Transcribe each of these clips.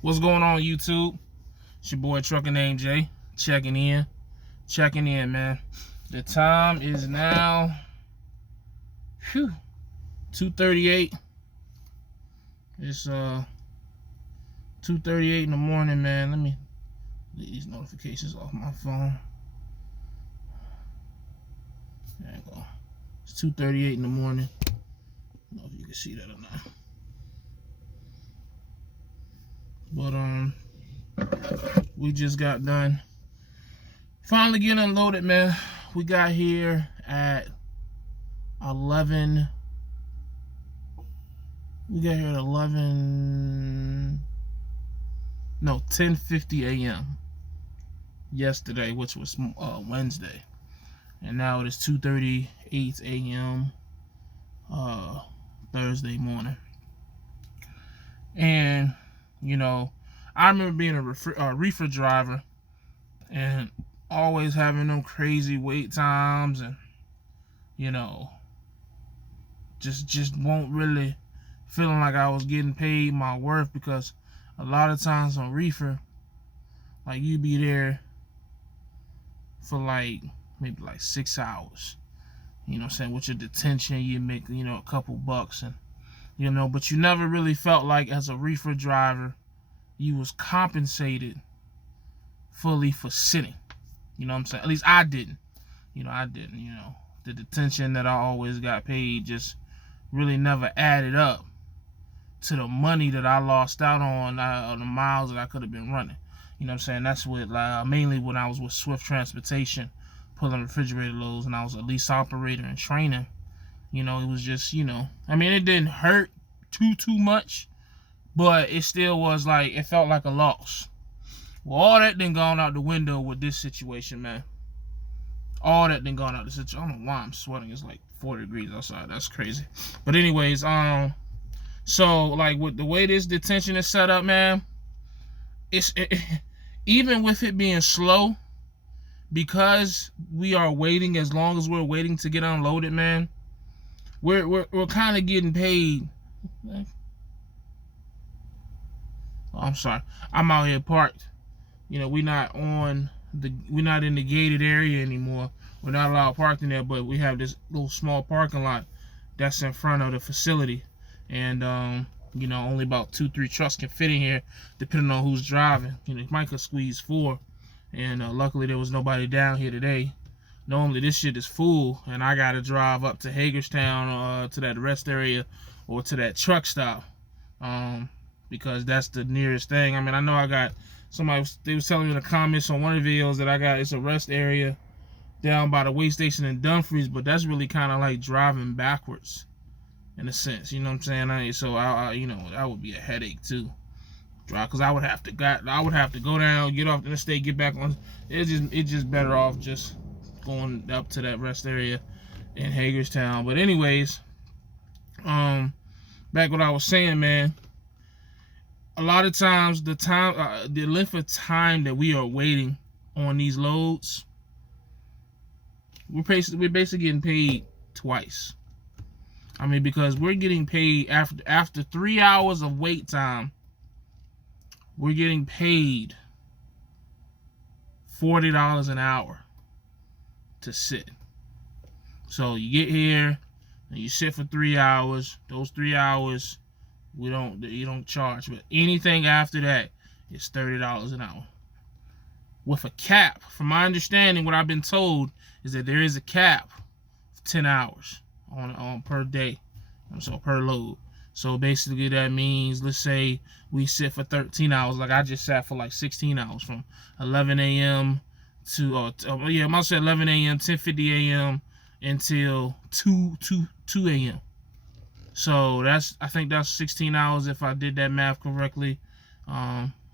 What's going on, YouTube? It's your boy TruckerNamedJay checking in, man. The time is now 2:38. It's 2:38 in the morning, man. Let me delete these notifications off my phone. There you go. It's 2:38 in the morning. I don't know if you can see that or not. But we just got done finally getting unloaded, man. We got here at 11. We got here at 10:50 a.m. yesterday, which was Wednesday, and now it is 2:38 a.m. Thursday morning. And you know, I remember being a reefer driver and always having them crazy wait times, and just won't really feeling like I was getting paid my worth, because a lot of times on reefer, like, you be there for maybe 6 hours. You know what I'm saying? With your detention, you make a couple bucks, and but you never really felt like, as a reefer driver, you was compensated fully for sitting. You know what I'm saying? At least I didn't. I didn't. The detention that I always got paid just really never added up to the money that I lost out on the miles that I could have been running. You know what I'm saying? That's what mainly when I was with Swift Transportation, pulling refrigerator loads, and I was a lease operator in training. It was just, I mean, it didn't hurt too much, but it still was it felt like a loss. Well, all that done gone out the window with this situation, man. All that done gone out the situation. I don't know why I'm sweating. It's like 40 degrees outside. That's crazy. But anyways, so with the way this detention is set up, man, even with it being slow, because we are waiting as long as we're waiting to get unloaded, man, we're kind of getting paid. Oh, I'm sorry. I'm out here parked. We're not in the gated area anymore. We're not allowed parked in there, but we have this little small parking lot that's in front of the facility, and only about 2-3 trucks can fit in here, depending on who's driving. You might could squeeze 4, and luckily there was nobody down here today. Normally this shit is full, and I gotta drive up to Hagerstown, to that rest area, or to that truck stop, because that's the nearest thing. I mean, I know I got they was telling me in the comments on one of the videos that it's a rest area down by the weigh station in Dumfries, but that's really kind of like driving backwards in a sense. You know what I'm saying? So that would be a headache too. Drive, because I would have to go down, get off the interstate, get back on. It's just better off just going up to that rest area in Hagerstown. But anyways, back what I was saying, man. A lot of times, the length of time that we are waiting on these loads, we're basically getting paid twice. I mean, because we're getting paid after 3 hours of wait time, we're getting paid $40 an hour to sit. So you get here and you sit for 3 hours. Those 3 hours, you don't charge, but anything after that is $30 an hour, with a cap. From my understanding, what I've been told is that there is a cap of 10 hours on per day, so per load. So basically that means, let's say we sit for 13 hours, like I just sat for 16 hours, from 11 a.m. to I must say 11 a.m. 10:50 a.m. until 2 a.m. So I think that's 16 hours if I did that math correctly.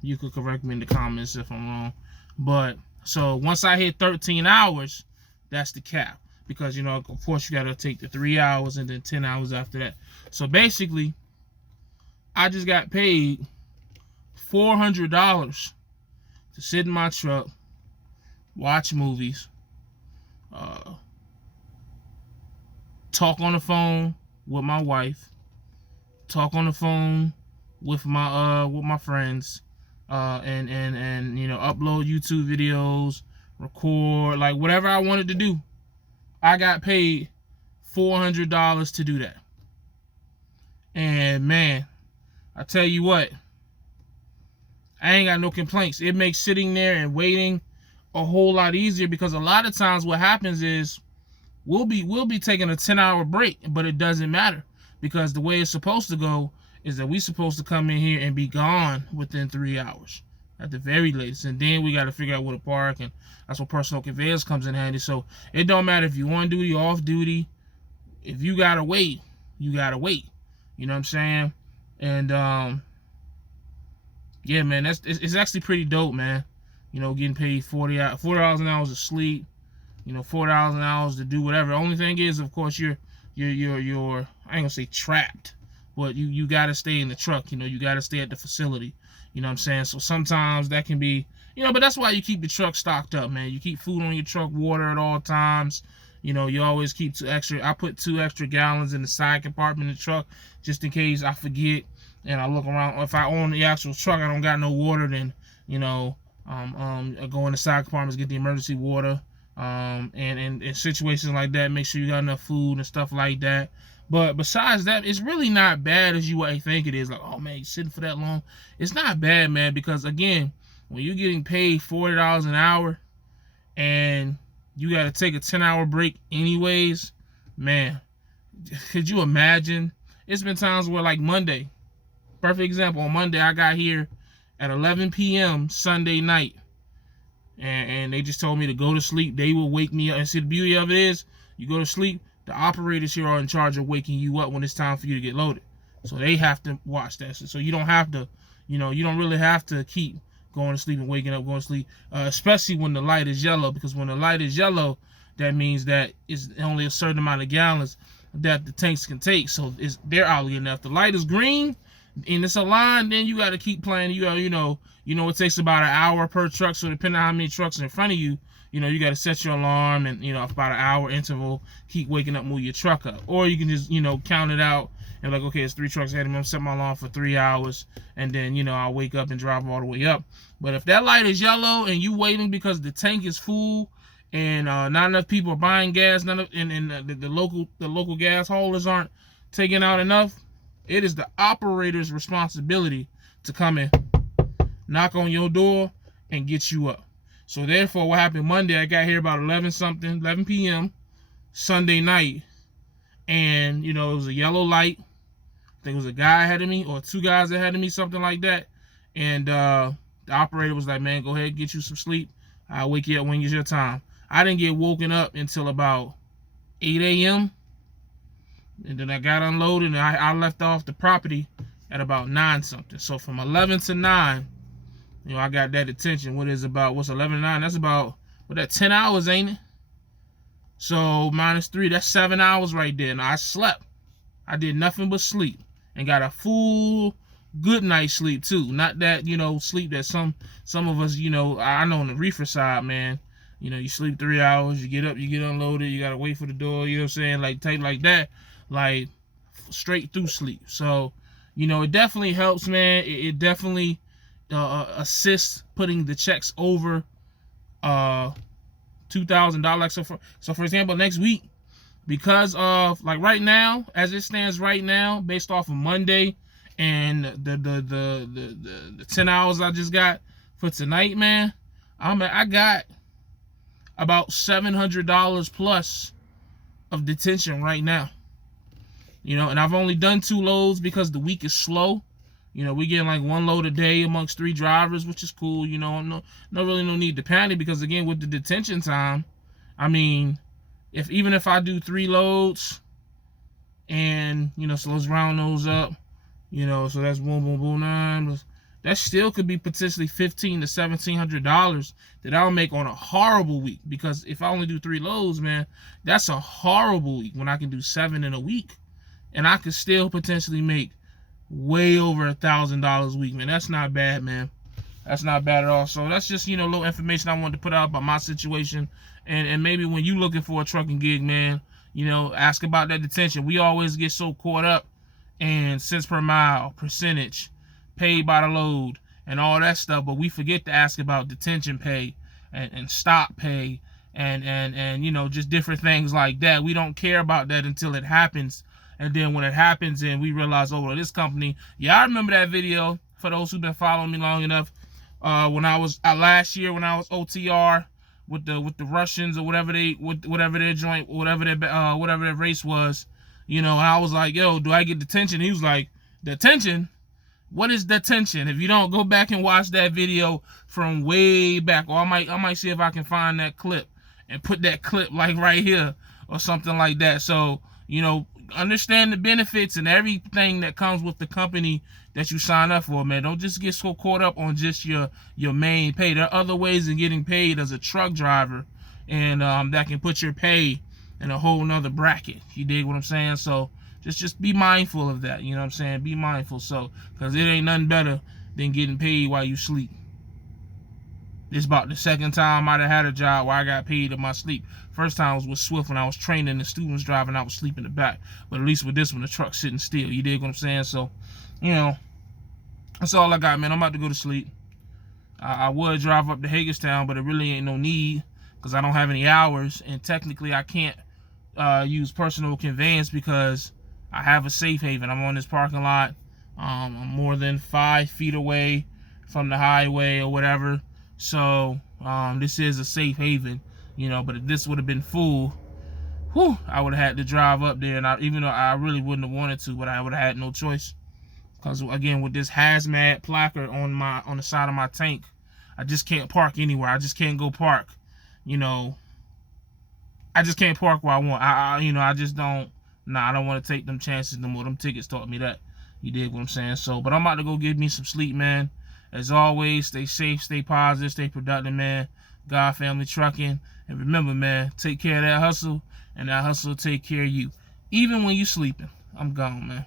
You could correct me in the comments if I'm wrong. But so once I hit 13 hours, that's the cap. Because of course you gotta take the 3 hours and then 10 hours after that. So basically, I just got paid $400 to sit in my truck, watch movies, talk on the phone with my wife, talk on the phone with my friends, and you know, upload YouTube videos, record, like whatever I wanted to do. I got paid $400 to do that. And man, I tell you what, I ain't got no complaints. It makes sitting there and waiting a whole lot easier, because a lot of times what happens is we'll be taking a 10-hour break, but it doesn't matter, because the way it's supposed to go is that we're supposed to come in here and be gone within 3 hours at the very latest, and then we got to figure out where to park, and that's what personal conveyance comes in handy. So it don't matter if you on duty, off duty. If you gotta wait, you gotta wait. You know what I'm saying? And yeah, man, it's actually pretty dope, man. You know, getting paid $40 an hour to sleep. You know, $4 an hour to do whatever. The only thing is, of course, you're I ain't gonna say trapped, but you gotta stay in the truck. You know, you gotta stay at the facility. You know what I'm saying? So sometimes that can be, you know, but that's why you keep the truck stocked up, man. You keep food on your truck, water at all times. You know, you always keep I put 2 extra gallons in the side compartment of the truck just in case I forget. And I look around. If I own the actual truck, I don't got no water, then, you know, I go in the side compartments, get the emergency water. And in situations like that, make sure you got enough food and stuff like that. But besides that, it's really not bad as you might think it is. Like, oh man, you sitting for that long. It's not bad, man, because again, when you're getting paid $40 an hour and you got to take a 10-hour break anyways, man, could you imagine? It's been times where, like Monday, perfect example, on Monday I got here at 11 p.m. Sunday night, and they just told me to go to sleep. They will wake me up. And see, the beauty of it is, you go to sleep, the operators here are in charge of waking you up when it's time for you to get loaded. So they have to watch that. So you don't have to, you know, you don't really have to keep going to sleep and waking up, going to sleep, especially when the light is yellow, because when the light is yellow, that means that it's only a certain amount of gallons that the tanks can take. So they're obligated. Now, if the light is green and it's a line, then you got to keep playing. You got, you know, it takes about an hour per truck. So depending on how many trucks are in front of you, you know, you got to set your alarm, and, you know, about an hour interval, keep waking up, move your truck up. Or you can just, you know, count it out and like, okay, it's 3 trucks ahead of me. I'm setting my alarm for 3 hours, and then, you know, I'll wake up and drive all the way up. But if that light is yellow and you waiting because the tank is full and not enough people are buying gas, and the local gas haulers aren't taking out enough, it is the operator's responsibility to come in, knock on your door, and get you up. So therefore, what happened Monday, I got here about 11 p.m. Sunday night, and, you know, it was a yellow light. I think it was a guy ahead of me or 2 guys ahead of me, something like that. And the operator was like, man, go ahead, get you some sleep. I'll wake you up when it's your time. I didn't get woken up until about 8 a.m. And then I got unloaded, and I left off the property at about 9 something. So from 11 to 9, you know, I got that attention. What's 11 to 9? That's about, 10 hours, ain't it? So minus 3, that's 7 hours right there. Now I slept. I did nothing but sleep and got a full good night's sleep too. Not that, you know, sleep that some of us, you know, I know on the reefer side, man, you know, you sleep 3 hours, you get up, you get unloaded, you gotta wait for the door, you know what I'm saying, like type like that, like straight through sleep. So, you know, it definitely helps, man. It definitely assists putting the checks over $2,000. So for example, next week, because of, like, right now, as it stands right now, based off of Monday and the 10 hours I just got for tonight, man, I got about $700 plus of detention right now. You know, and I've only done 2 loads because the week is slow. You know, we getting like 1 load a day amongst 3 drivers, which is cool. You know, no need to panic, because again, with the detention time, I mean, even if I do 3 loads, and, you know, so let's round those up, you know, so that's boom, boom, boom, 9. That still could be potentially $1,500 to $1,700 that I'll make on a horrible week. Because if I only do 3 loads, man, that's a horrible week when I can do 7 in a week, and I could still potentially make way over $1,000 a week, man. That's not bad, man. That's not bad at all. So that's just, you know, a little information I wanted to put out about my situation. And maybe when you looking for a trucking gig, man, you know, ask about that detention. We always get so caught up in cents per mile, percentage, paid by the load, and all that stuff, but we forget to ask about detention pay and stop pay and you know, just different things like that. We don't care about that until it happens. And then when it happens and we realize, oh, well, this company, yeah, I remember that video for those who've been following me long enough. When I was last year, when I was OTR with the Russians or whatever their joint, whatever their race was, you know, and I was like, yo, do I get detention? He was like, detention? What is detention? If you don't, go back and watch that video from way back, or I might see if I can find that clip and put that clip like right here or something like that. So, you know, understand the benefits and everything that comes with the company that you sign up for, man. Don't just get so caught up on just your main pay. There are other ways of getting paid as a truck driver, and that can put your pay in a whole nother bracket. You dig what I'm saying? So just be mindful of that. You know what I'm saying? Be mindful. So, because it ain't nothing better than getting paid while you sleep. This about the second time I'd have had a job where I got paid in my sleep. First time was with Swift when I was training the students driving. I was sleeping in the back. But at least with this one, the truck's sitting still. You dig what I'm saying? So, you know, that's all I got, man. I'm about to go to sleep. I would drive up to Hagerstown, but it really ain't no need because I don't have any hours. And technically, I can't use personal conveyance because I have a safe haven. I'm on this parking lot. I'm more than 5 feet away from the highway or whatever. So this is a safe haven, you know, but if this would have been full, whew, I would have had to drive up there, and even though I really wouldn't have wanted to, but I would have had no choice. Because again, with this hazmat placard on the side of my tank, I just can't park anywhere. I just can't go park, you know. I just can't park where I want. You know, I just don't. Nah, I don't want to take them chances no more. Them tickets taught me that. You dig what I'm saying? So, but I'm about to go get me some sleep, man. As always, stay safe, stay positive, stay productive, man. God Family Trucking. And remember, man, take care of that hustle, and that hustle will take care of you. Even when you sleeping. I'm gone, man.